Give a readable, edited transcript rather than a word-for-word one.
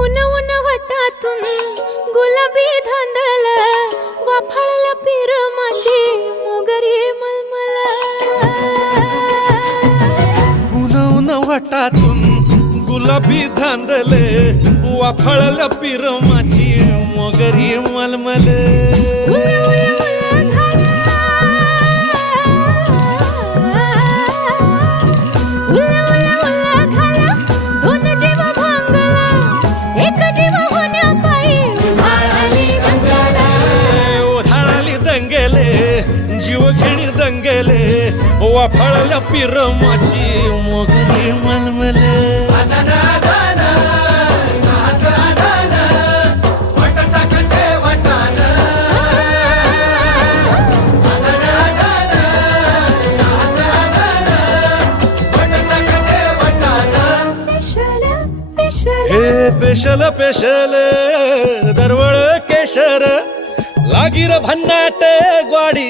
उन उन वटातून गुलाबी धांदल वाफाळला पीर माझी मोगरी मलमल उन उन वटातून गुलाबी धांदले वाफाळला पीर माझी मोगरी मलमल जीव घेणी दंगेले वाफाळल्या पीर माझी मोगरी मलमल हे पेशल पेशल दरवळ केशर लागीर भन्नाट ग्वाडी